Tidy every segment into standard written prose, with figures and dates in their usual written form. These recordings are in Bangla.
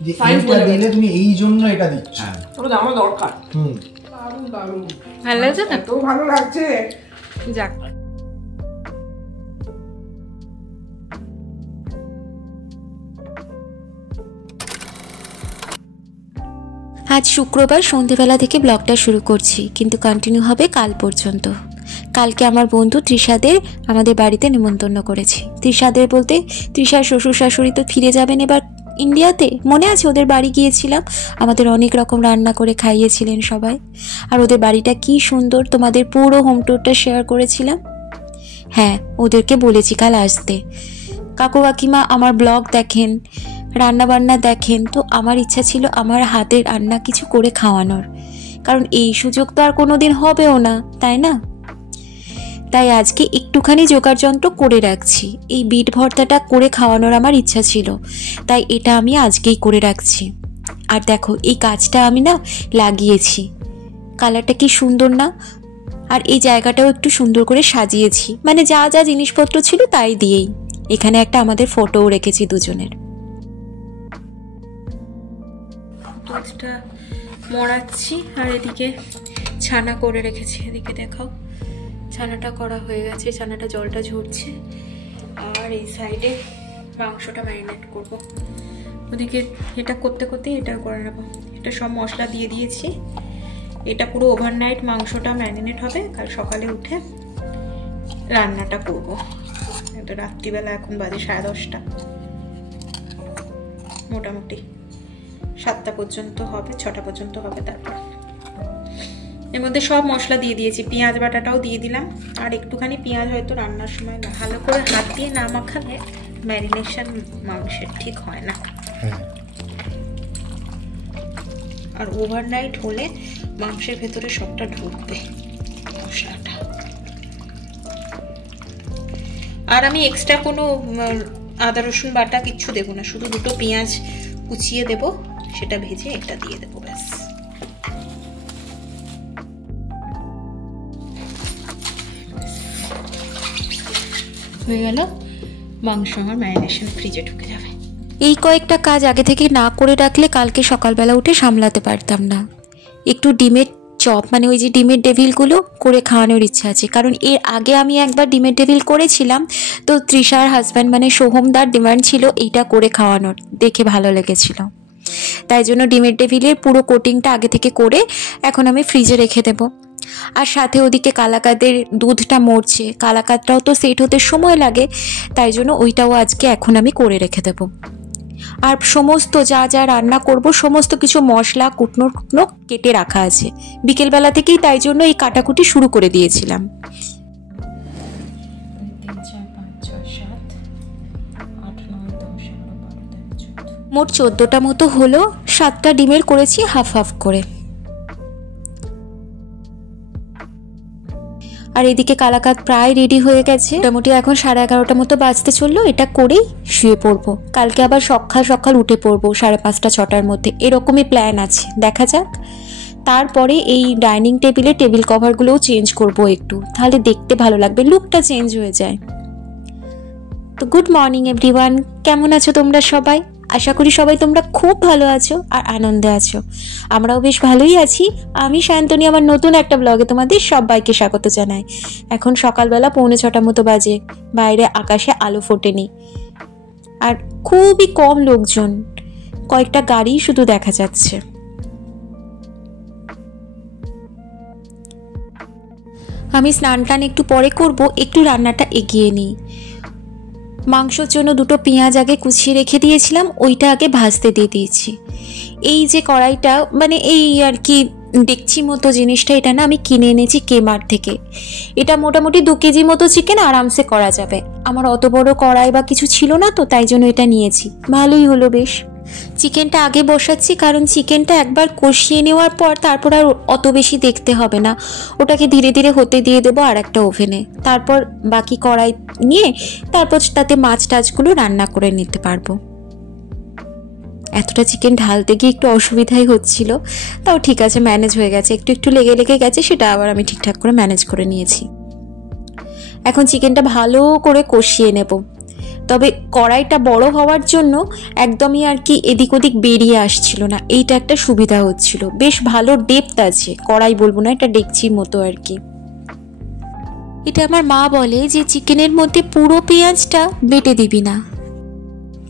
যে এইটা দিলে তুমি এই জন্য এটা দিচ্ছ। ওটা আমার দরকার। দারুণ দারুণ। ভালো লাগছে না? এত ভালো লাগছে। যাক। আজ শুক্রবার সন্ধেবেলা থেকে ব্লগটা শুরু করছি, কিন্তু কন্টিনিউ হবে কাল পর্যন্ত। কালকে আমার বন্ধু তৃষাদের আমাদের বাড়িতে নিমন্ত্রণ করেছি। তৃষাদের বলতে তৃষার শ্বশুর শাশুড়ি তো ফিরে যাবেন এবার ইন্ডিয়াতে। মনে আছে ওদের বাড়ি গিয়েছিলাম, আমাদের অনেক রকম রান্না করে খাইয়েছিলেন সবাই। আর ওদের বাড়িটা কি সুন্দর, তোমাদের পুরো হোম ট্যুরটা শেয়ার করেছিলাম। হ্যাঁ, ওদেরকে বলেছি কাল আসতে। কাকু কাকিমা আমার ব্লগ দেখেন, রান্না বান্না দেখেন, তো আমার ইচ্ছা ছিল আমার হাতের রান্না কিছু করে খাওয়ানোর, কারণ এই সুযোগ তো আর কোনোদিন হবেও না, তাই না? তাই আজকে একটুখানি জোগাড় যন্ত্র করে রাখছি। এই বিট ভর্তাটা করে খাওয়ানোর আমার ইচ্ছা ছিল, তাই এটা আমি আজকেই করে রাখছি। আর দেখো এই কাজটা আমি না লাগিয়েছি, কালারটা কি সুন্দর না? আর এই জায়গাটাও একটু সুন্দর করে সাজিয়েছি, মানে যা যা জিনিসপত্র ছিল তাই দিয়েই। এখানে একটা আমাদের ফটোও রেখেছি দুজনের। দুধটা মরাচ্ছি আর এদিকে ছানা করে রেখেছি। এদিকে দেখাও, ছানাটা করা হয়ে গেছে, ছানাটা জলটা ঝরছে। আর এই সাইডে মাংসটা ম্যারিনেট করব। ওদিকে এটা করতে করতে এটা করে নেব। এটা সব মশলা দিয়ে দিয়েছি। এটা পুরো ওভারনাইট মাংসটা ম্যারিনেট হবে, কাল সকালে উঠে রান্নাটা করব। তো রাত্রিবেলা এখন বাজে 10:30, মোটামুটি 7টা পর্যন্ত হবে, 6টা পর্যন্ত হবে। তারপর এর মধ্যে সব মশলা দিয়ে দিয়েছি, পেঁয়াজ বাটাটাও দিয়ে দিলাম। আর একটুখানি পেঁয়াজ হয়তো রান্নার সময় ভালো করে হাত দিয়ে না মাখালে ম্যারিনেশন মাংসের ঠিক হয় না। আর ওভারনাইট হলে মাংসের ভেতরে সবটা ঢুকবে মশলাটা। আর আমি এক্সট্রা কোনো আদা রসুন বাটা কিচ্ছু দেবো না, শুধু দুটো পেঁয়াজ কুচিয়ে দেবো, সেটা ভেজে এটা দিয়ে দেবো, ব্যাস। হয়ে গেল, মাংস আমার ম্যারিনেশন ফ্রিজে ঢুকে যাবে। এই কয়েকটা কাজ আগে থেকে না করে রাখলে কালকে সকালবেলা উঠে সামলাতে পারতাম না। একটু ডিমের চপ, মানে ওই যে ডিমের ডেভিলগুলো করে খাওয়ানোর ইচ্ছা আছে, কারণ এর আগে আমি একবার ডিমের ডেভিল করেছিলাম, তো তৃষার হাজব্যান্ড মানে সোহমদার ডিমান্ড ছিল এইটা করে খাওয়ানোর, দেখে ভালো লেগেছিল। তাই জন্য ডিমের ডেভিলের পুরো কোটিংটা আগে থেকে করে এখন আমি ফ্রিজে রেখে দেবো। আর সাথে ওদিকে কালাকাদের দুধটা মরছে, কালাকাদটাও তো সেট হতে সময় লাগে, তাই জন্য ওইটাও আজকে এখন আমি করে রেখে দেবো। আর সমস্ত যা যা রান্না করব সমস্ত কিছু মশলা কুটনো কুটনো কেটে রাখা আছে বিকেলবেলা থেকেই, তাই জন্য এই কাটাকুটি শুরু করে দিয়েছিলাম। মোট 14টা মতো হলো, 7টা ডিমের করেছি হাফ হাফ করে। আর এদিকে কালাকাদ প্রায় রেডি হয়ে গেছে, মোটামুটি এখন 11:30 মতো বাজতে চললো। এটা করেই শুয়ে পড়বো, কালকে আবার সকাল সকাল উঠে পড়বো 5:30 6টার মধ্যে, এরকমই প্ল্যান আছে, দেখা যাক। তারপরে এই ডাইনিং টেবিলে টেবিল কভারগুলোও চেঞ্জ করব একটু, তাহলে দেখতে ভালো লাগবে, লুকটা চেঞ্জ হয়ে যায়। তো গুড মর্নিং এভরিওয়ান, কেমন আছো তোমরা সবাই? আশা করি সবাই তোমরা খুব ভালো আছো আর আনন্দে আছো। আমরাও বেশ ভালোই আছি। আমি শান্তনী, আমার নতুন একটা ব্লগে তোমাদের সবাইকে স্বাগত জানাই। এখন সকালবেলা 6:45 মতো বাজে, বাইরে আকাশে আলো ফোটেনি আর খুবই কম লোকজন, কয়েকটা গাড়ি শুধু দেখা যাচ্ছে। আমি স্নান টান একটু পরে করব, একটু রান্নাটা এগিয়ে নিই। মাংসর জন্য দুটো পেঁয়াজ আগে কুচিয়ে রেখে দিয়েছিলাম, ওইটা আগে ভাজতে দিয়ে দিয়েছি। এই যে কড়াইটা, মানে এই আর কি ডেকচি মতো জিনিসটা, এটা না আমি কিনে এনেছি কেমার্ট থেকে। এটা মোটামুটি 2 কেজি মতো চিকেন আরামসে করা যাবে। আমার অত বড় কড়াই বা কিছু ছিল না, তো তাই জন্য এটা নিয়েছি, ভালোই হলো বেশ। চিকেনটা আগে বসাচ্ছি, কারণ চিকেনটা একবার কষিয়ে নেওয়ার পর তারপর আর অত বেশি দেখতে হবে না, ওটাকে ধীরে ধীরে হতে দিয়ে দেবো আর একটা ওভেনে। তারপর বাকি কড়াই নিয়ে তারপর তাতে মাছ টাছগুলো রান্না করে নিতে পারবো। এতটা চিকেন ঢালতে গিয়ে একটু অসুবিধাই হচ্ছিল, তাও ঠিক আছে, ম্যানেজ হয়ে গেছে। একটু একটু লেগে লেগে গেছে, সেটা আবার আমি ঠিকঠাক করে ম্যানেজ করে নিয়েছি। এখন চিকেনটা ভালো করে কষিয়ে নেব। তবে কড়াইটা বড় হওয়ার জন্য একদমই আর কি এদিক ওদিক বেরিয়ে আসছিল না, এইটা একটা সুবিধা হচ্ছিল। বেশ ভালো ডেপথ আছে, কড়াই বলবো না, এটা ডেকচির মতো আর কি। এটা আমার মা বলে যে চিকেনের মধ্যে পুরো পেঁয়াজটা বেটে দিবি না,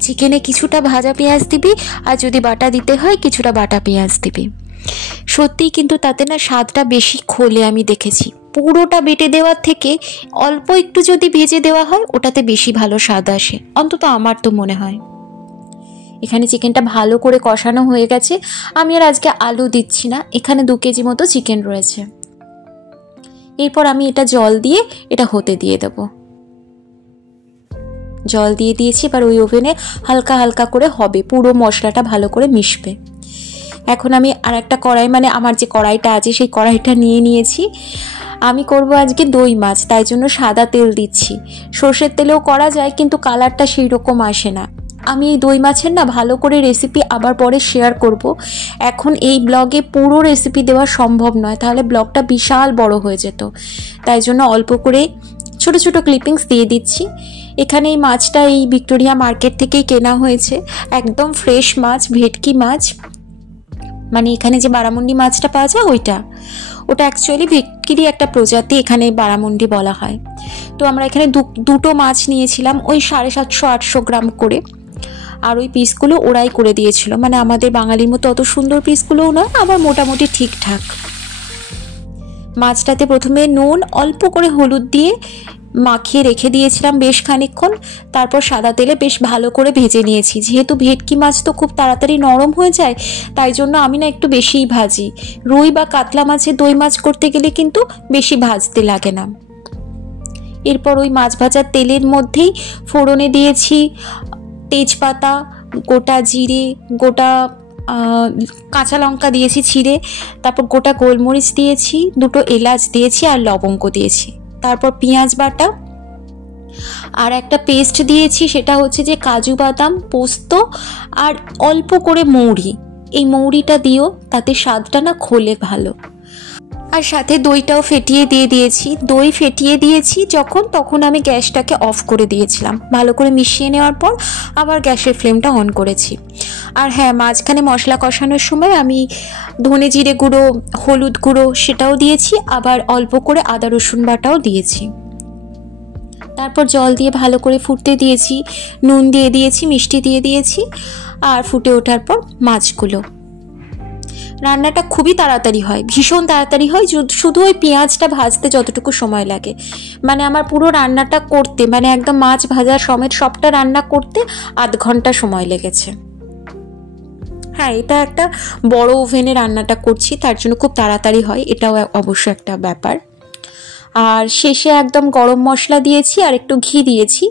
চিকেনে কিছুটা ভাজা পেঁয়াজ দিবি, আর যদি বাটা দিতে হয় কিছুটা বাটা পেঁয়াজ দিবি। সত্যিই কিন্তু তাতে না স্বাদটা বেশি খোলে, আমি দেখেছি। পুরোটা বেটে দেওয়ার থেকে অল্প একটু যদি ভেজে দেওয়া হয় ওটাতে বেশি ভালো স্বাদ আসে, অন্তত আমার তো মনে হয়। এখানে চিকেনটা ভালো করে কষানো হয়ে গেছে, আমি আর আজকে আলু দিচ্ছি না, এখানে 2 কেজি মতো চিকেন রয়েছে। এরপর আমি এটা জল দিয়ে এটা হতে দিয়ে দেব। জল দিয়ে দিয়েছি, এবার ওই ওভেনে হালকা হালকা করে হবে, পুরো মশলাটা ভালো করে মিশবে। এখন আমি আর একটা কড়াই, মানে আমার যে কড়াইটা আছে সেই কড়াইটা নিয়ে নিয়েছি। আমি করব আজকে দই মাছ, তাই জন্য সাদা তেল দিচ্ছি। সর্ষের তেলেও করা যায় কিন্তু কালারটা সেই রকম আসে না। আমি এই দই মাছের না ভালো করে রেসিপি আবার পরে শেয়ার করব। এখন এই ব্লগে পুরো রেসিপি দেওয়া সম্ভব নয়, তাহলে ব্লগটা বিশাল বড় হয়ে যেত। তাই জন্য অল্প করে ছোট ছোট ক্লিপিংস দিয়ে দিচ্ছি। এখানে এই মাছটা এই ভিক্টোরিয়া মার্কেট থেকেই কেনা হয়েছে, একদম ফ্রেশ মাছ, ভেটকি মাছ। মানে এখানে যে বারামুন্ডি মাছটা পাওয়া যায় ওটা অ্যাকচুয়ালি ভেটকিরই একটা প্রজাতি, এখানে বারামুন্ডি বলা হয়। তো আমরা এখানে দুটো মাছ নিয়েছিলাম, ওই 750-800 গ্রাম করে। আর ওই পিসগুলো ওরাই করে দিয়েছিল, মানে আমাদের বাঙালির মতো অত সুন্দর পিসগুলোও নয়, আবার মোটামুটি ঠিকঠাক। মাছটাতে প্রথমে নুন অল্প করে হলুদ দিয়ে মাখিয়ে রেখে দিয়েছিলাম বেশ খানিকক্ষণ। তারপর সাদা তেলে বেশ ভালো করে ভেজে নিয়েছি। যেহেতু ভেটকি মাছ তো খুব তাড়াতাড়ি নরম হয়ে যায়, তাই জন্য আমি না একটু বেশিই ভাজি। রুই বা কাতলা মাছের দই মাছ করতে গেলে কিন্তু বেশি ভাজতে লাগে না। এরপর ওই মাছ ভাজার তেলের মধ্যেই ফোড়নে দিয়েছি তেজপাতা, গোটা জিরে, গোটা কাঁচা লঙ্কা দিয়েছি ছিঁড়ে, তারপর গোটা গোলমরিচ দিয়েছি, 2টো এলাচ দিয়েছি আর লবঙ্গ দিয়েছি। তারপর পেঁয়াজ বাটা আর একটা পেস্ট দিয়েছি, সেটা হচ্ছে যে কাজু বাদাম, পোস্ত আর অল্প করে মৌরি। এই মৌরিটা দিও, তাতে স্বাদটা না খোলে ভালো। আর সাথে দইটাও ফেটিয়ে দিয়েছি। দই ফেটিয়ে দিয়েছি তখন আমি গ্যাসটাকে অফ করে দিয়েছিলাম। ভালো করে মিশিয়ে নেওয়ার পর আবার গ্যাসের ফ্লেমটা অন করেছি। আর হ্যাঁ, মাঝখানে মশলা কষানোর সময় আমি ধনে জিরে গুঁড়ো, হলুদ গুঁড়ো সেটাও দিয়েছি, আবার অল্প করে আদা রসুন বাটাও দিয়েছি। তারপর জল দিয়ে ভালো করে ফুটতে দিয়েছি, নুন দিয়ে দিয়েছি, মিষ্টি দিয়ে দিয়েছি। আর ফুটে ওঠার পর মাছগুলো, রান্নাটা খুবই তাড়াতাড়ি হয়, ভীষণ তাড়াতাড়ি হয়। শুধু ওই পেঁয়াজটা ভাজতে যতটুকু সময় লাগে, মানে আমার পুরো রান্নাটা করতে, মানে একদম মাছ ভাজা সমেত সবটা রান্না করতে আধ ঘন্টা সময় লেগেছে। হ্যাঁ, এটা একটা বড় ওভেনে রান্নাটা করছি, তার জন্য খুব তাড়াতাড়ি হয়, এটাও অবশ্য একটা ব্যাপার। আর শেষে একদম গরম মশলা দিয়েছি আর একটু ঘি দিয়েছি।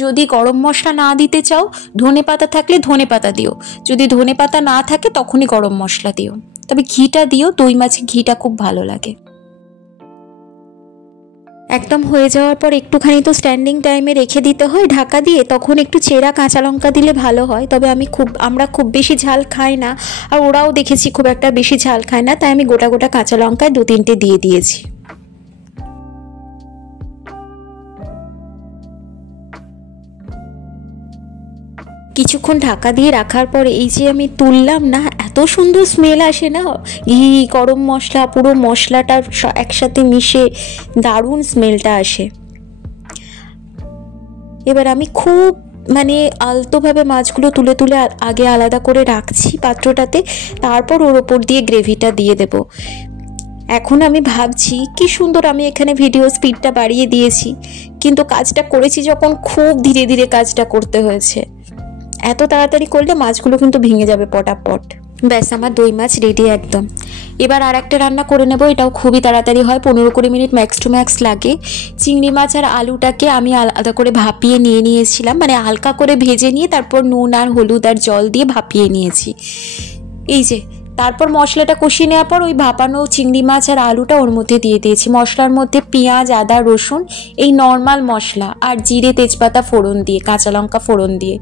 যদি গরম মশলা না দিতে চাও, ধনেপাতা থাকলে ধনেপাতা দিও, যদি ধনেপাতা না থাকে তখনই গরম মশলা দিও, তবে ঘিটা দিও, দই মাছে ঘিটা খুব ভালো লাগে। একদম হয়ে যাওয়ার পর একটুখানি তো স্ট্যান্ডিং টাইমে রেখে দিতে হয় ঢাকা দিয়ে, তখন একটু চেরা কাঁচা লঙ্কা দিলে ভালো হয়। তবে আমরা খুব বেশি ঝাল খাই না, আর ওরাও দেখেছি খুব একটা বেশি ঝাল খায় না, তাই আমি গোটা গোটা কাঁচা লঙ্কায় 2-3টে দিয়ে দিয়েছি। কিছুক্ষণ ঢাকা দিয়ে রাখার পরে এই যে আমি তুললাম না, এত সুন্দর স্মেল আসে না, ঘি, গরম মশলা, পুরো মশলাটা একসাথে মিশে দারুণ স্মেলটা আসে। এবার আমি খুব আলতোভাবে মাছগুলো তুলে তুলে আগে আলাদা করে রাখছি পাত্রটাতে, তারপর ওর ওপর দিয়ে গ্রেভিটা দিয়ে দেব। এখন আমি ভাবছি কি সুন্দর আমি এখানে ভিডিও স্পিডটা বাড়িয়ে দিয়েছি, কিন্তু কাজটা করেছি যখন খুব ধীরে ধীরে কাজটা করতে হয়েছে। এত তাড়াতাড়ি করলে মাছগুলো কিন্তু ভেঙে যাবে পটাপট। ব্যাস, আমার দই মাছ রেডি একদম। এবার আর একটা রান্না করে নেব, এটাও খুবই তাড়াতাড়ি হয়, 15-20 মিনিট ম্যাক্স টু ম্যাক্স লাগে। চিংড়ি মাছ আর আলুটাকে আমি আলাদা করে ভাপিয়ে নিয়েছিলাম, মানে হালকা করে ভেজে নিয়ে তারপর নুন আর হলুদ আর জল দিয়ে ভাপিয়ে নিয়েছি। এই যে তারপর মশলাটা কষিয়ে নেওয়ার পর ওই ভাপানো চিংড়ি মাছ আর আলুটা ওর মধ্যে দিয়ে দিয়েছি। মশলার মধ্যে পেঁয়াজ, আদা, রসুন, এই নর্মাল মশলা আর জিরে, তেজপাতা ফোড়ন দিয়ে, কাঁচা লঙ্কা ফোড়ন দিয়ে।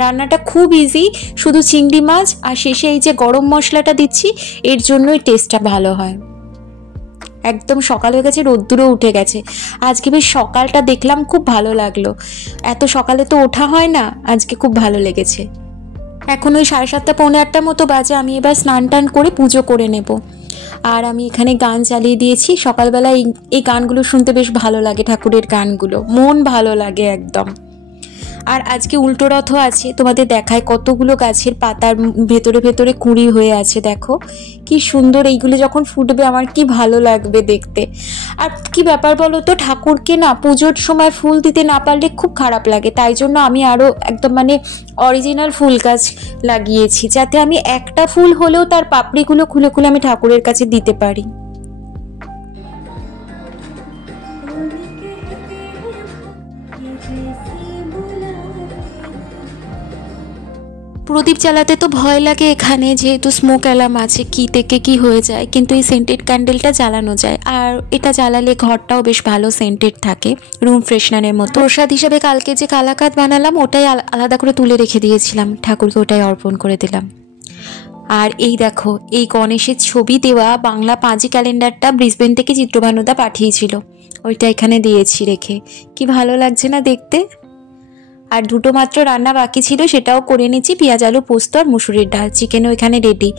রান্নাটা খুব ইজি, শুধু চিংড়ি মাছ আর শেষে এই যে গরম মশলাটা দিচ্ছি, এর জন্যই টেস্টটা ভালো হয়। একদম সকাল হয়ে গেছে, রোদ্দুরও উঠে গেছে। আজকে বেশ সকালটা দেখলাম, খুব ভালো লাগলো। এত সকালে তো ওঠা হয় না, আজকে খুব ভালো লেগেছে। এখন ওই 7:30 পৌনে 8টার মতো বাজে। আমি এবার স্নান টান করে পুজো করে নেব। আর আমি এখানে গান চালিয়ে দিয়েছি। সকালবেলা এই গানগুলো শুনতে বেশ ভালো লাগে, ঠাকুরের গানগুলো, মন ভালো লাগে একদম। আর আজকে উল্টো রথও আছে, তোমাদের দেখায় কতগুলো গাছের পাতার ভেতরে ভেতরে কুঁড়ি হয়ে আছে, দেখো কি সুন্দর। এইগুলো যখন ফুটবে আমার কি ভালো লাগবে দেখতে। আর কি ব্যাপার বলো তো, ঠাকুরকে না পুজোর সময় ফুল দিতে না পারলে খুব খারাপ লাগে। তাই জন্য আমি আরও একদম মানে অরিজিনাল ফুল গাছ লাগিয়েছি, যাতে আমি একটা ফুল হলেও তার পাপড়িগুলো খুলে খুলে আমি ঠাকুরের কাছে দিতে পারি। প্রদীপ জ্বালাতে তো ভয় লাগে এখানে, যেহেতু স্মোক অ্যালার্ম আছে, কি থেকে কি হয়ে যায়, কিন্তু এই সেন্টেড ক্যান্ডেলটা জ্বালানো যায়। আর এটা জ্বালালে ঘরটাও বেশ ভালো সেন্টেড থাকে, রুম ফ্রেশনারের মতো। প্রসাদ হিসাবে কালকে যে কালাকাঁদ বানালাম ওটাই আলাদা করে তুলে রেখে দিয়েছিলাম, ঠাকুরকে ওটাই অর্পণ করে দিলাম। আর এই দেখো, এই গণেশের ছবি দেওয়া বাংলা পাঁজি ক্যালেন্ডারটা ব্রিসবেন থেকে চিত্রভানুদা পাঠিয়েছিল, ওইটা এখানে দিয়েছি রেখে। কি ভালো লাগছে না দেখতে। আর দুটো মাত্র রান্না বাকি ছিল, সেটাও করে নিচ্ছি, পেঁয়াজ আলু পোস্ত আর মুসুরির ডাল। চিকেনও এখানে রেডি।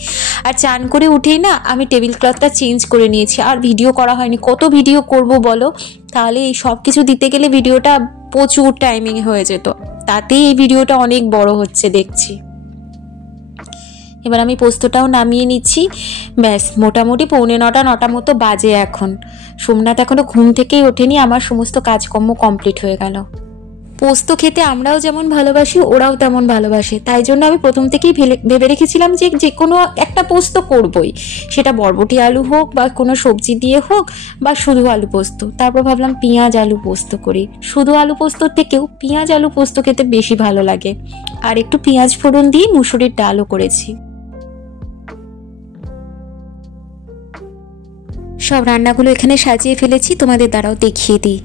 আর চান করে উঠেই না আমি টেবিল ক্লথটা চেঞ্জ করে নিয়েছি। আর ভিডিও করা হয়নি, কত ভিডিও করব বলো, তাহলে এই সব কিছু দিতে গেলে ভিডিওটা প্রচুর টাইমিং হয়ে যেত, তাতেই এই ভিডিওটা অনেক বড় হচ্ছে দেখছি। এবার আমি পোস্তটাও নামিয়ে নিচ্ছি। ব্যাস, মোটামুটি 8:45-9টা মতো বাজে এখন। সোমনাথ এখনও ঘুম থেকেই ওঠেনি, আমার সমস্ত কাজকর্ম কমপ্লিট হয়ে গেল। পোস্ত খেতে আমরাও যেমন ভালোবাসি, ওরাও তেমন ভালোবাসে। তাই জন্য আমি প্রথম থেকেই ভেবে রেখেছিলাম যে কোনো একটা পোস্ত করবই, সেটা বরবটি আলু হোক বা কোনো সবজি দিয়ে হোক বা শুধু আলু পোস্ত। তারপর ভাবলাম পেঁয়াজ আলু পোস্ত করি। শুধু আলু পোস্তর থেকেও পেঁয়াজ আলু পোস্ত খেতে বেশি ভালো লাগে। আর একটু পেঁয়াজ ফোড়ন দিয়ে মুসুরির ডালও করেছি। সব রান্নাগুলো এখানে সাজিয়ে ফেলেছি, তোমাদের দ্বারাও দেখিয়ে দিই।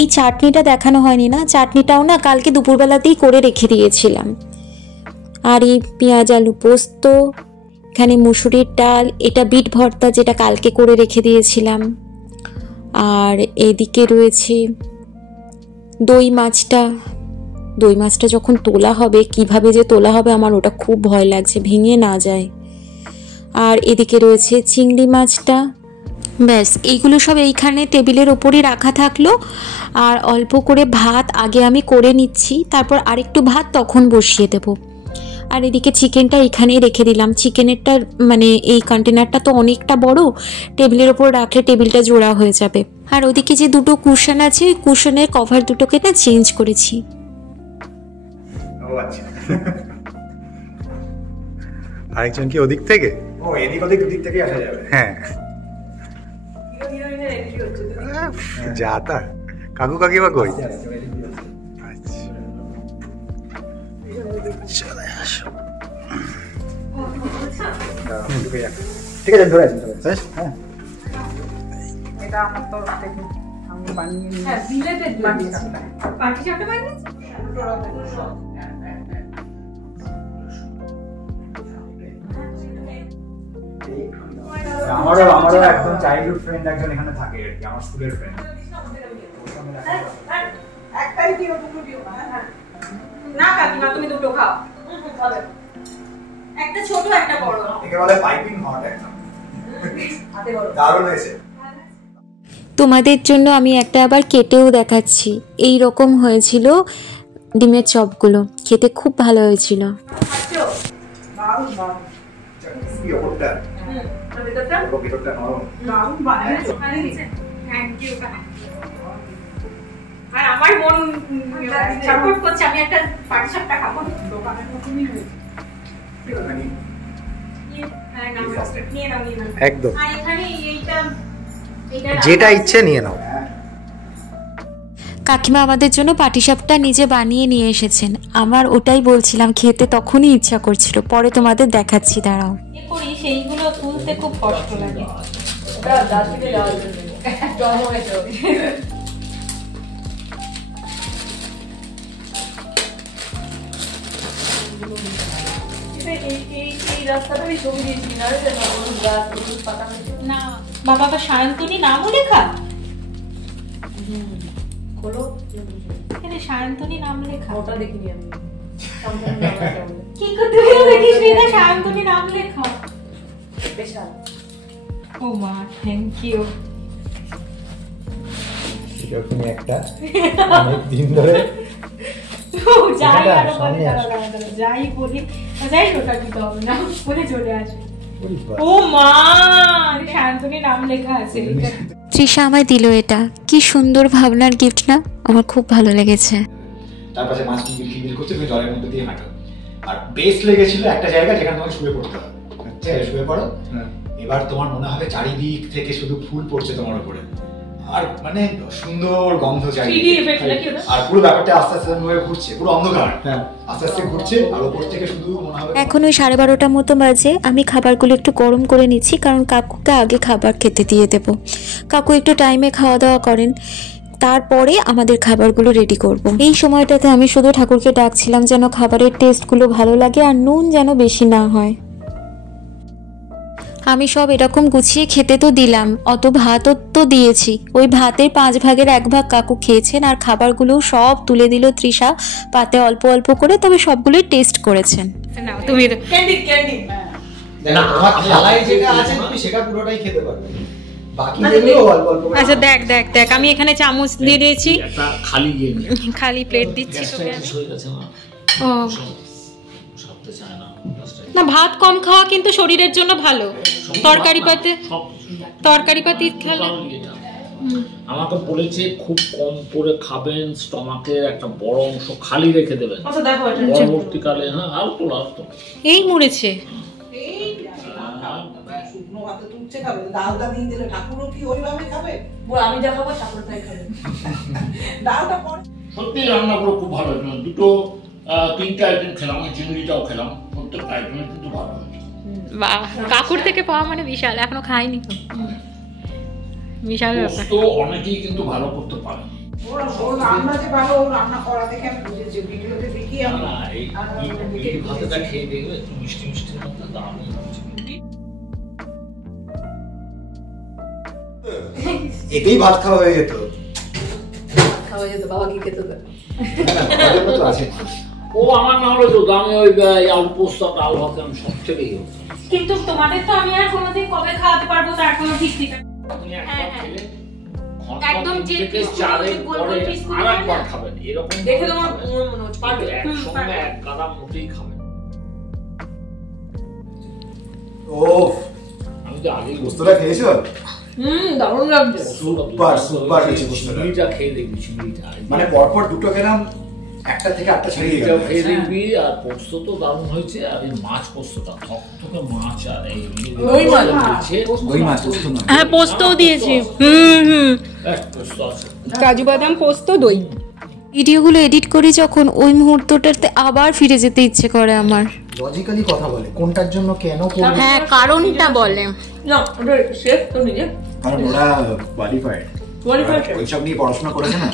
এই চাটনিটা দেখানো হয়নি না, চাটনিটাও না কালকে দুপুরবেলাতেই করে রেখে দিয়েছিলাম। আর এই পেঁয়াজ আলু পোস্ত, এখানে মুসুরির ডাল, এটা বিট ভর্তা যেটা কালকে করে রেখে দিয়েছিলাম। আর এদিকে রয়েছে দই মাছটা যখন তোলা হবে, কিভাবে যে তোলা হবে আমার ওটা খুব ভয় লাগছে, ভেঙে না যায়। আর এদিকে রয়েছে চিংড়ি মাছটা। ব্যাস, এইগুলো সব এইখানে টেবিলের ওপরই রাখা থাকলো। আর অল্প করে ভাত আগে আমি করে নিচ্ছি, তারপর আরেকটু ভাত তখন বসিয়ে দেব। আর এদিকে চিকেনটা এখানেই রেখে দিলাম। চিকেনেরটা মানে এই কন্টেনারটা তো অনেকটা বড়, টেবিলের ওপর রাখলে টেবিলটা জোড়া হয়ে যাবে। আর ওদিকে যে দুটো কুশন আছে, ওই কুশনের কভার দুটোকে না চেঞ্জ করেছি। আরেকজন কি ওদিক থেকে? ও এদিক ওদিক দুদিক থেকে আসা যাবে। হ্যাঁ, যা তা। কাকু কাকিমা কই? চলে আসো। ঠিক আছে, ধরে আসুন। হ্যাঁ, এটা আমার তরফ থেকে আমি বানিয়ে নিয়েছি। হ্যাঁ, বিলেটেড পাটি চাপটা বানিয়েছি। আমারও একদম চাইল্ডহুড ফ্রেন্ড একজন এখানে থাকে আর কি, আমার স্কুলের ফ্রেন্ড। একটাই দিও, দুটো দিও না কাকিমা, তুমি দুটো খাও। একটা ছোট একটা বড়। একে বলে পাইপিং হট একদম। দারুণ হয়েছে। তোমাদের জন্য আমি একটা আবার কেটেও দেখাচ্ছি। এই রকম হয়েছিল ডিমের চপগুলো, খেতে খুব ভালো হয়েছিল। আর আমার মন সাপোর্ট করছে, আমি একটা পাটিসাপটা খাবো। দোকানের মতনই হয়েছে। একদম যেটা ইচ্ছে নিয়ে নাও। কাকিমা আমাদের জন্য পাটিসাপটা নিজে বানিয়ে নিয়ে এসেছেন। আমার ওটাই বলছিলাম, খেতে তখনই ইচ্ছা করছিল। পরে তোমাদের দেখাচ্ছি, দাঁড়াও। সেইগুলো তুলতে খুব কষ্ট লাগে। এই রাস্তাটা আমি ছবি দিয়েছি না রে, গাছ হলুদ পাতা না বাবা বা সায়ন্তনী নামও লেখা খোলো এখানে সায়ন্তনী নাম লেখা ওটা দেখিনি আমি কি করতে গেলে দেখিস না সায়ন্তনী নাম লেখা স্পেশাল। ও মা থ্যাংক ইউ এরকমই একটা অনেক দিন ধরে যাই এটা আরো সামনে বলে আসে। দাঁড়া যাই বলি যাই ওটা দিতে হবে না বলে চলে আসে ওরে বাবা। ও মা সায়ন্তনী নাম লেখা আছে এটা তৃষা আমায় দিল এটা, কি সুন্দর ভাবনার গিফট না, আমার খুব ভালো লেগেছে। তার পাশে মাছ কিলবিল করছে, তুমি জলের মধ্যে দিয়ে হাঁটো। আর বেস্ট লেগেছিল একটা জায়গা যেখানে তোমাকে শুয়ে পড়তে হবে। আচ্ছা শুয়ে পড়ো, এবার তোমার মনে হবে চারিদিক থেকে শুধু ফুল পড়ছে তোমার উপরে, আর মানে সুন্দর গন্ধ চারিদিকে, আর পুরো ব্যাপারটা আস্তে আস্তে হয়ে ঘুরছে, পুরো অন্ধকার আস্তে আস্তে ঘুরছে, আর উপর থেকে শুধু মনে হবে। এখন ওই 12:30টার মতো বাজে, আমি খাবারগুলো একটু গরম করে নিচ্ছি, কারণ কাকুকে আগে খাবার খেতে দিয়ে দেব। কাকু একটু টাইমে খাওয়া দাওয়া করেন, তারপরে আমাদের খাবারগুলো রেডি করব। এই সময়টাতে আমি শুধু ঠাকুরকে ডাকছিলাম যেন খাবারের টেস্টগুলো ভালো লাগে আর নুন যেন বেশি না হয়। আমি সব এরকম গুছিয়ে খেতে তো দিলাম, অত ভাতও তো দিয়েছি। ওই ভাতের 5 ভাগের 1 ভাগ কাকু খেয়েছেন, আর খাবারগুলো সব তুলে দিল তৃষা পাতে অল্প অল্প করে, তবে সবগুলোই টেস্ট করেছেন। নাও তুমি ক্যান্ডি ক্যান্ডি দেখো তোমার থালায় যেটা আছে তুমি সেটা পুরোটাই খেতে পারবে, বাকি যেগুলো অল্প অল্প করে। আচ্ছা দেখ দেখ দেখ আমি এখানে চামচ দিয়ে দিয়েছি, একটা খালি গিয়ে খালি প্লেট দিচ্ছি তোকে আমি। হয়ে গেছে না ও সবতে চায় না না, ভাত কম খাওয়া কিন্তু শরীরের জন্য ভালো। তরকারি পাতে খেলে আমাকে বলেছে খুব কম করে খাবেন, স্টমাকের একটা বড় অংশ খালি রেখে দেবেন আচ্ছা দেখো এটা পরবর্তীকালে। হ্যাঁ আর তো এই মরেছে শুকনো ভাতে তুলছে খাবে, ডালটা দিয়ে দিলে ঠাকুরও কি ওইভাবে খাবে? আমি যা খাবো ঠাকুর তাই খাবে। ডালটা পরে সত্যি রান্নাগুলো খুব ভালো হয়েছে, দুটো 3টে আইটেম খেলাম, আমি চিংড়িটাও খেলাম, প্রত্যেকটা আইটেমে কিন্তু ভালো হয়েছে। বাহ, কাকুর থেকে পাওয়া মানে বিশাল, এখনো খাইনি তো, বিশাল ব্যাপার। তো অনেকেই কিন্তু ভালো করতে পারে না। ওর রান্না যে ভালো, ও রান্না করা দেখে আমি বুঝেছি, ভিডিওতে দেখি আমি। না, এই ভাতটা খেয়ে দেখবে একটু মিষ্টি মিষ্টি মধ্যে দারুণ হয়েছে। এতেই ভাত খাওয়া হয়ে যেত। খাওয়া যেত, বাবা কি খেতে দেবে? বাবার জন্য তো আছে। ও আমার না হলে তো আমি ওই আলু পোস্ত ডাল ভাত আমি সব থেকেই হতো। কিন্তু তোমাদের তো আমি আর কোনোদিন কবে খাওয়াতে পারবো তার কোনো ঠিক ঠিকানা। আপনি একবার হ্যাঁ, হ্যাঁ। খেলে একদম যে থেকে পিসগুলো চারের গোল গোল পরে পিসগুলো আরেকবার হয় না? খাবেন, এরকম দেখে ভাবে তোমার খাবেন। মনে হচ্ছে পারবে। একসঙ্গে এক গাদা মোটেই খাবেন। ও আমি তো আগেই পোস্তটা খেয়েছো? দারুণ লাগছে। সুপার, সুপার হয়েছে পোস্তটা। চিংড়িটা খেয়ে দেখবি, চিংড়িটা মানে পরপর দুটো খেলাম, একটা থেকে আটটা ছেড়ে দিয়ে চিংড়িটাও গেল। খেয়ে দেখবি, আর পোস্ত তো দারুণ হয়েছে। আর এই মাছ পোস্তটা থকথকে মাছ, আর এই দই মাছ। দই মাছ, পোস্ত নয়। হ্যাঁ, পোস্তও দিয়েছি। পোস্ত আছে। কাজু বাদাম, পোস্ত, দই। ভিডিওগুলো এডিট করি যখন, ওই মুহূর্তটাতে আবার ফিরে যেতে ইচ্ছে করে আমার। লজিক্যালি কথা বলে, কোনটার জন্য কেন করবে, হ্যাঁ, কারণটা বলে। না ওটা শেফ তো নিজে কারণ ওরা কোয়ালিফাইড, ওইসব নিয়ে পড়াশোনা করেছে না,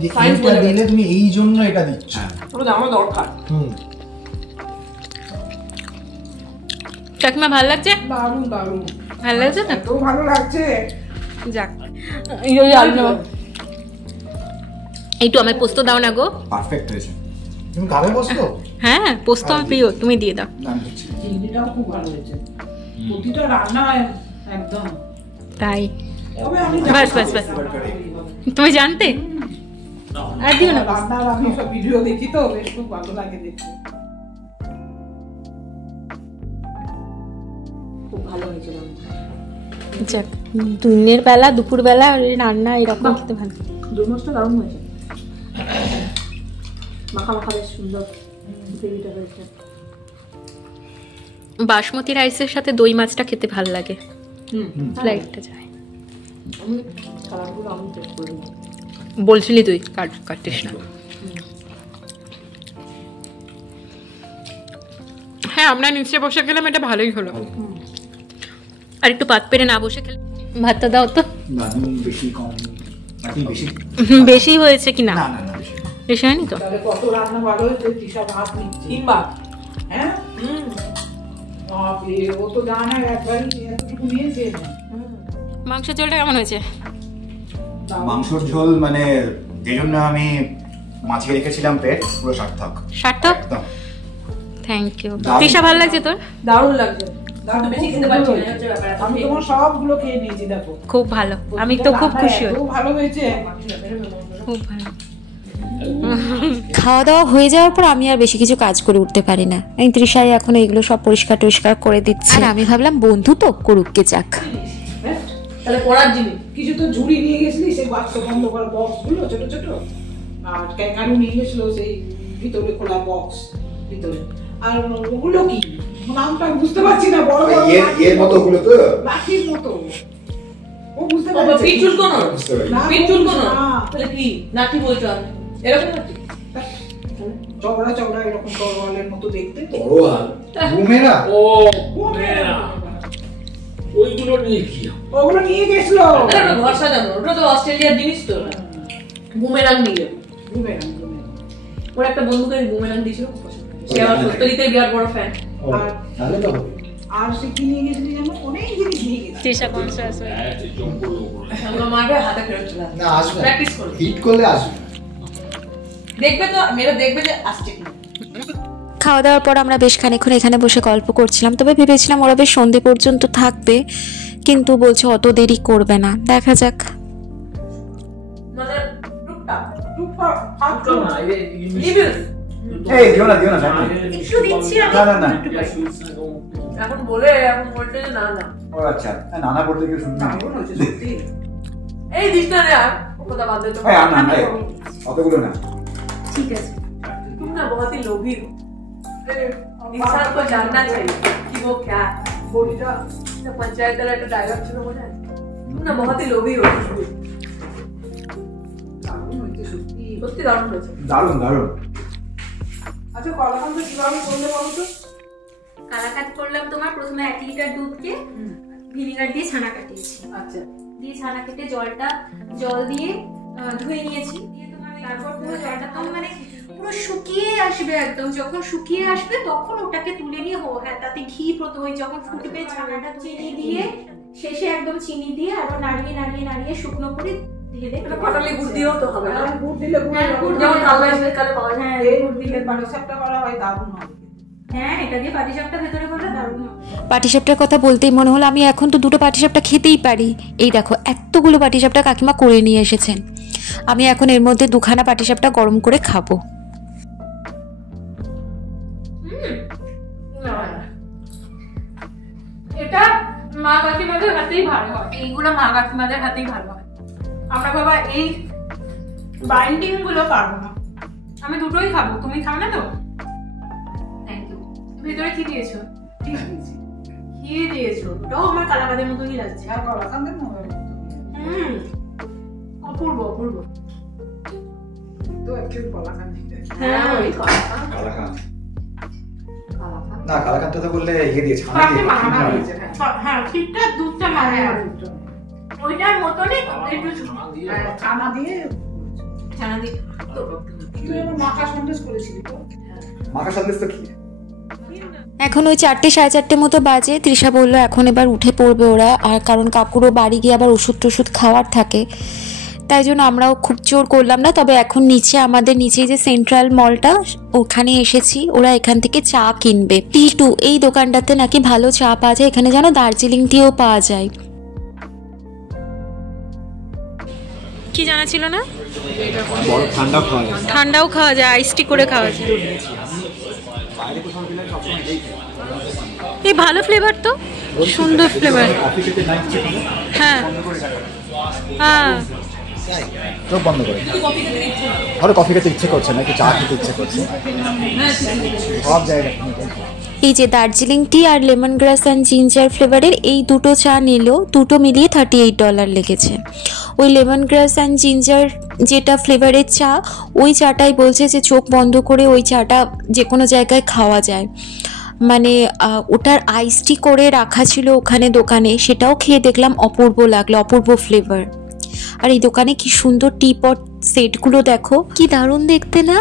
যে Science এইটা বলে দিলে তুমি এই জন্য এটা দিচ্ছ। ওটা আমার দরকার। কাকিমা ভালো লাগছে? দারুণ দারুণ ভালো লাগছে না? তো ভালো লাগছে। যাক, একটু আমায় পোস্ত দাও না গো। পারফেক্ট হয়েছে। তুমি খাবে পোস্ত? হ্যাঁ, পোস্ত আমার প্রিয়, তুমি দিয়ে দাও। না আমি দিচ্ছি। চিংড়িটাও খুব ভালো হয়েছে, প্রতিটা রান্না একদম। তাই তবে আমি বাস, বাস, বাস। তুমি জানতে? আর দিও না। রান্নার আমি সব ভিডিও দেখি তো, বেশ খুব ভালো লাগে দেখতে। খুব ভালো হয়েছিল। যাক, দিনের বেলা দুপুর বেলা রান্না এরকম খেতে ভালো। দই মাছটা দারুণ হয়েছে, মাখা মাখা বেশ সুন্দর গ্রেভিটা হয়েছে। বাসমতি রাইসের সাথে দই মাছটা খেতে ভালো লাগে, ফ্লাইটটা যায়। আমি খাবারগুলো আমি টেস্ট করে নিই। বলছিলি তুই কাটিস না। হ্যাঁ, আমরা নিচে বসে খেলাম, এটা ভালোই হলো। আর একটু পাত পেরে না বসে খেলে। ভাতটা দাও তো। দারুণ, বেশি কম নাকি বেশি? বেশি হয়েছে কি না? না না না বেশি। বেশি হয়নি তো। তাহলে কত রান্না ভালো হয়েছে, তৃষা ভাত নিচ্ছি। 3 ভাগ হ্যাঁ বাপরে, ও তো জানে একবারই এতটুকু নিয়েছে। মাংসের ঝোলটা কেমন হয়েছে? মাংসর ঝোল মানে যে জন্য আমি মাছিয়ে রেখেছিলাম পেট, পুরো সার্থক। সার্থক, একদম। Thank you. তৃষা, ভালো লাগছে তোর? দারুণ লাগছে। আমি তোমার সবগুলো খেয়ে নিয়েছি, দেখো খুব ভালো, আমি তো খুব খুশি হই। খুব ভালো হয়েছে, খুব ভালো। খাওয়া দাওয়া হয়ে যাওয়ার পর আমি আর বেশি কিছু কাজ করে উঠতে পারি না। এই তৃষাই এখন এগুলো সব পরিষ্কার টরিষ্কার করে দিচ্ছে, আর আমি ভাবলাম বন্ধু তো করুককে যাক। তাহলে পড়ার জিনিস কিছু তো ঝুড়ি নিয়ে গেছিলি, সেই বাক্স বন্ধ করা বক্স গুলো ছোট ছোট, আর ক্যাকারু নিয়ে গেছিল সেই ভিতরে খোলা বক্স ভিতরে। আর ওগুলো কি নামটা বুঝতে পারছি না, বড় বড় এর মতো ওগুলো তো লাঠির মতো। ও বুঝতে পারছি পিচুল কোন না, পিচুল কোন না, তাহলে কি লাঠি বলছো এরকম লাঠি? চওড়া চওড়া এরকম তরোয়ালের মতো দেখতে। তরোয়াল বুমেরা? ও বুমেরা, ওইগুলো নিয়ে কি হবে? ওগুলো নিয়ে গেছিল। আরে ওটা ঘর সাজানো, ওটা তো অস্ট্রেলিয়ার জিনিস তো। বুমেরাং নিয়ে বুমেরাং, ওর একটা বন্ধুকে বুমেরাং দিয়েছিল, খুব পছন্দ। সে আমার সত্যিতে বিরাট বড় ফ্যান। তাহলে তো হবে। আর সে কি নিয়ে গেছিলি জানো? অনেক জিনিস নিয়ে গেছিল। তৃষা কনসাস হয়ে হ্যাঁ, যে জঙ্গল ওগুলো। আমরা মারবে হাতে ফেরত চলে আসবে। না আসবে, প্র্যাকটিস করবে, হিট করলে আসবে। দেখবে তো, মেয়েরা দেখবে যে আসছে কি। খাওয়া দাওয়ার পর আমরা বেশ খানিকক্ষণ এখানে বসে গল্প করছিলাম, তবে ভেবেছিলাম ওরা বেশ সন্ধে পর্যন্ত থাকবে, কিন্তু বলছে অত দেরি করবে না, দেখা যাক। মানে টুকটাক টুকটাক তো না, এই রিভিউ এই দিও না দিও না। একটু দিচ্ছি আমি। না না না, এখন বলে, এখন বলতে যে না না, ও আচ্ছা, নানা বলতে কি শুননা? দারুণ হয়েছে সত্যি। এই দিশটা রে, আর কথা বাদ দে তো। এই আর না না, অতগুলো না। ठीक है, तुम ना बहुत ही लोभी हो। इंसान को जानना चाहिए कि वो क्या है। বড়িটা तो पंचायत वाला एक डायलॉग शुरू हो जाए, तुम ना बहुत ही लोभी हो। দারুণ হয়েছে সত্যি। সত্যি দারুণ হয়েছে। দারুণ দারুণ। আচ্ছা কলাকান্ত কিভাবে করলে বলো তো? কালাকাত করলাম তোমার প্রথমে 1 লিটার দুধকে ভিনেগার দিয়ে ছানা কাটিয়েছি। আচ্ছা, দিয়ে ছানা কেটে জল দিয়ে ধুয়ে নিয়েছি। দিয়ে তোমার তারপর পুরো জলটা তো মানে পুরো শুকিয়ে আসবে একদম, যখন শুকিয়ে আসবে তখন ওটাকে তুলে নিয়ে তাতে ঘি প্রথমে যখন ফুটবে ছানাটা চিনি দিয়ে শেষে একদম চিনি দিয়ে আবার নাড়িয়ে নাড়িয়ে নাড়িয়ে শুকনো করে ঢেলে পাটালি গুড় দিয়েও তো হবে না? গুড় দিলে গুড় যেমন কালার কালে পাওয়া যায়। হ্যাঁ এই গুড় দিলে পাটিসাপটা করা হয়, দারুণ হয়। হ্যাঁ, এটা দিয়ে পাটিসাপটা ভেতরে করলে দারুণ হবে। পাটিসাপটার কথা বলতেই মনে হলো আমি এখন তো 2টো পাটিসাপটা খেতেই পারি। এই দেখো এতগুলো পাটিসাপটা কাকিমা করে নিয়ে এসেছেন, আমি এখন এর মধ্যে 2খানা পাটিসাপটা গরম করে খাবো। এটা মা কাকিমাদের হাতেই ভালো হয়, এইগুলো মা কাকিমাদের হাতেই ভালো হয়। আমরা বাবা এই বাইন্ডিং গুলো পারবো না। আমি দুটোই খাবো, তুমি খাবে না তো? Thank you. ভিতরে কি দিয়েছো? ঠিক আছে, ঘি দিয়েছো, ওটাও আমার কালাকাদের মতোই লাগছে। আর কলাকান্তের মতো অপূর্ব অপূর্ব। তো অ্যাকচুয়ালি কলাকান্ত। হ্যাঁ, ওই কালাকাঁদ না, কালাকাঁদ তো বললে ইয়ে দিয়ে ছানা দিয়ে মাখা হয়েছে। হ্যাঁ, ঠিকটা দুধটা মানে ওইটার মতনই একটু ছানা দিয়ে ছানা দিয়ে। তুই আমার মাখা সন্দেশ করেছিলি তো? মাখা সন্দেশ তো কি? এখন ওই 4টে সাড়ে 4টে মতো বাজে। তৃষা বললো এখন এবার উঠে পড়বে ওরা, আর কারণ কাকুরও বাড়ি গিয়ে আবার ওষুধ টষুধ খাওয়ার থাকে, তাই জন্য আমরাও খুব জোর করলাম না। তবে এখন নিচে আমাদের নিচে যে সেন্ট্রাল মলটা ওখানে এসেছি, ওরা এখান থেকে চা কিনবে। T2 এই দোকানটাতে নাকি ভালো চা পাওয়া যায়, এখানে যেন দার্জিলিং টিও পাওয়া যায়। কি জানা ছিল না? ঠান্ডা খাওয়া যায়, ঠান্ডাও খাওয়া যায়, আইস টি করে খাওয়া যায়। এই ভালো ফ্লেভার তো, সুন্দর ফ্লেভার। হ্যাঁ হ্যাঁ, চোখ বন্ধ করে ধরো, কফি খেতে ইচ্ছে করছে নাকি চা খেতে ইচ্ছে করছে, সব জায়গায়। এই যে দার্জিলিং টি আর লেমন গ্রাস অ্যান্ড জিঞ্জার ফ্লেভারের এই দুটো চা নিল, দুটো মিলিয়ে $38 লেগেছে। ওই লেমন গ্রাস অ্যান্ড জিঞ্জার যেটা ফ্লেভারের চা, ওই চাটাই বলছে যে চোখ বন্ধ করে ওই চাটা যে কোনো জায়গায় খাওয়া যায়, মানে ওটার আইস টি করে রাখা ছিল ওখানে দোকানে, সেটাও খেয়ে দেখলাম অপূর্ব লাগলো, অপূর্ব ফ্লেভার। আর এই দোকানে কি সুন্দর টি পট সেটগুলো দেখো, কি দারুণ দেখতে না?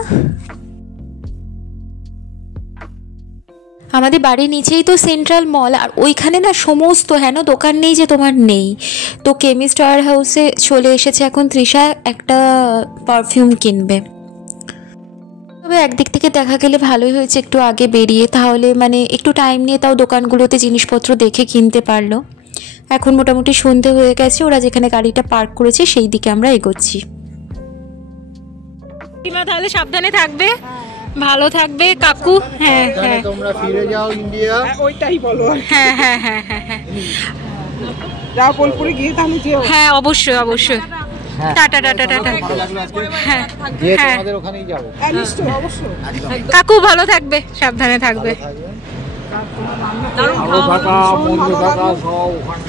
আমাদের বাড়ির নিচেই তো সেন্ট্রাল মল, আর ওইখানে না সমস্ত হেন দোকান নেই যে তোমার নেই। তো কেমিস্ট ওয়্যার হাউসে চলে এসেছে এখন তৃষা একটা পারফিউম কিনবে। তবে একদিক থেকে দেখা গেলে ভালোই হয়েছে একটু আগে বেরিয়ে, তাহলে মানে একটু টাইম নিয়ে তাও দোকানগুলোতে জিনিসপত্র দেখে কিনতে পারলো। এখন মোটামুটি সন্ধে হয়ে গেছে, ওরা যেখানে গাড়িটা পার্ক করেছে সেই দিকে আমরা এগোচ্ছি। তাহলে সাবধানে থাকবে, ভালো থাকবে কাকু। হ্যাঁ হ্যাঁ, তোমরা ফিরে যাও ইন্ডিয়া, ওইটাই বলো। হ্যাঁ হ্যাঁ হ্যাঁ হ্যাঁ হ্যাঁ, যা বোলপুরে গিয়ে তাহলে যেও। হ্যাঁ অবশ্যই অবশ্যই, টাটা টাটা টাটা। হ্যাঁ হ্যাঁ, তোমাদের ওখানেই যাবো। নিশ্চয়ই, অবশ্যই। কাকু ভালো থাকবে, সাবধানে থাকবে।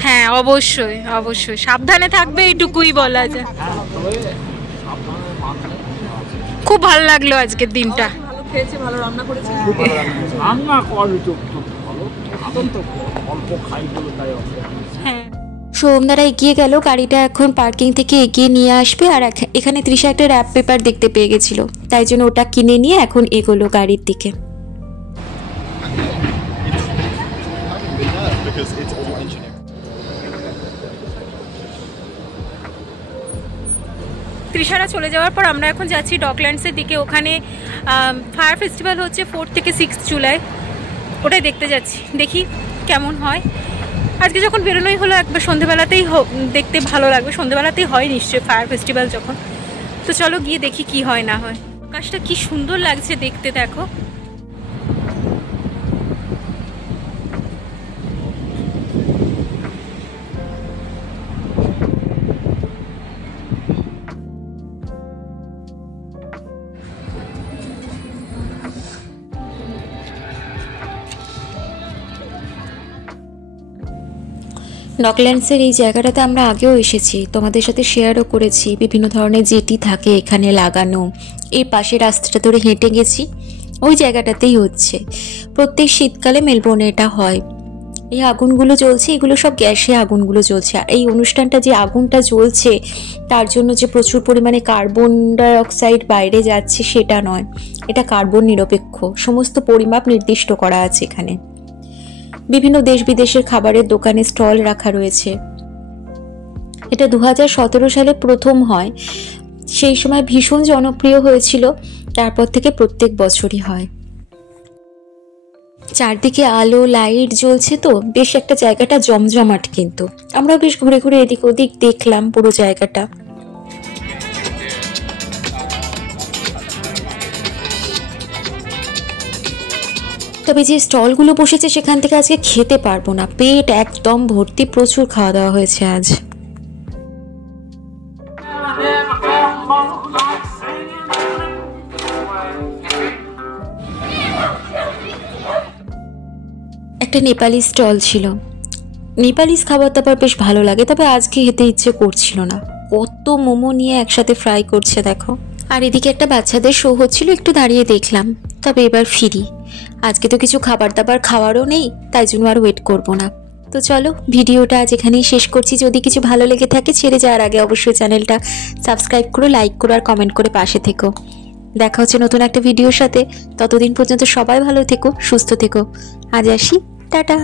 হ্যাঁ অবশ্যই অবশ্যই, সাবধানে থাকবে এইটুকুই বলা যায়। খুব ভালো লাগলো আজকের দিনটা। ভালো খেয়েছে, ভালো রান্না করেছে। রান্না করে ভালো, অল্প খাই বলে তাই। হ্যাঁ, সোমদারা এগিয়ে গেল, গাড়িটা এখন পার্কিং থেকে এগিয়ে নিয়ে আসবে। আর এখানে তৃষা একটা র্যাপ পেপার দেখতে পেয়ে গেছিল, তাই জন্য ওটা কিনে নিয়ে এখন এগোলো গাড়ির দিকে। তৃষারা চলে যাওয়ার পর আমরা এখন যাচ্ছি ডকল্যান্ডসের দিকে। ওখানে ফায়ার ফেস্টিভ্যাল হচ্ছে 4 থেকে 6 জুলাই, ওটাই দেখতে যাচ্ছি, দেখি কেমন হয়। আজকে যখন বেরোনোই হলো, একবার সন্ধেবেলাতেই দেখতে ভালো লাগবে, সন্ধেবেলাতেই হয় নিশ্চয়ই ফায়ার ফেস্টিভ্যাল যখন। তো চলো গিয়ে দেখি কি হয় না হয়। আকাশটা কি সুন্দর লাগছে দেখতে, দেখো। ডকল্যান্ডসের এই জায়গাটাতে আমরা আগেও এসেছি, তোমাদের সাথে শেয়ারও করেছি। বিভিন্ন ধরনের জেটি থাকে এখানে লাগানো। এই পাশে রাস্তাটা ধরে হেঁটে গেছি, ওই জায়গাটাতেই হচ্ছে। প্রত্যেক শীতকালে মেলবোর্নে এটা হয়। এই আগুনগুলো জ্বলছে, এগুলো সব গ্যাসে আগুনগুলো জ্বলছে। আর এই অনুষ্ঠানটা যে আগুনটা জ্বলছে তার জন্য যে প্রচুর পরিমাণে কার্বন ডাইঅক্সাইড বাইরে যাচ্ছে সেটা নয়, এটা কার্বন নিরপেক্ষ। সমস্ত পরিমাপ নির্দিষ্ট করা আছে এখানে। বিভিন্ন দেশ বিদেশের খাবারের দোকানে স্টল রাখা রয়েছে। এটা 2017 সালে প্রথম হয়, সেই সময় ভীষণ জনপ্রিয় হয়েছিল, তারপর থেকে প্রত্যেক বছরই হয়। চারদিকে আলো লাইট জ্বলছে, তো বেশ একটা জায়গাটা জমজমাট। কিন্তু আমরা বেশ ঘুরে ঘুরে এদিক ওদিক দেখলাম পুরো জায়গাটা। তবে যে স্টলগুলো বসেছে সেখান থেকে আজকে খেতে পারবো না, পেট একদম ভর্তি, প্রচুর খাওয়া দাওয়া হয়েছে আজ। একটা নেপালি স্টল ছিল, নেপালিস খাবার দাবার বেশ ভালো লাগে, তবে আজকে খেতে ইচ্ছে করছিল না। কত মোমো নিয়ে একসাথে ফ্রাই করছে দেখো। আর এদিকে একটা বাচ্চাদের শো হচ্ছিল, একটু দাঁড়িয়ে দেখলাম। তবে এবার ফিরি, আজকে তো কিছু খাবার দাবার খাওয়ারও নেই, তাই জন্য আর ওয়েট করবো না। তো চলো ভিডিওটা আজ এখানেই শেষ করছি। যদি কিছু ভালো লেগে থাকে ছেড়ে যাওয়ার আগে অবশ্যই চ্যানেলটা সাবস্ক্রাইব করো, লাইক করো আর কমেন্ট করে পাশে থেকো। দেখা হচ্ছে নতুন একটা ভিডিওর সাথে, ততদিন পর্যন্ত সবাই ভালো থেকো, সুস্থ থেকো। আজ আসি, টাটা।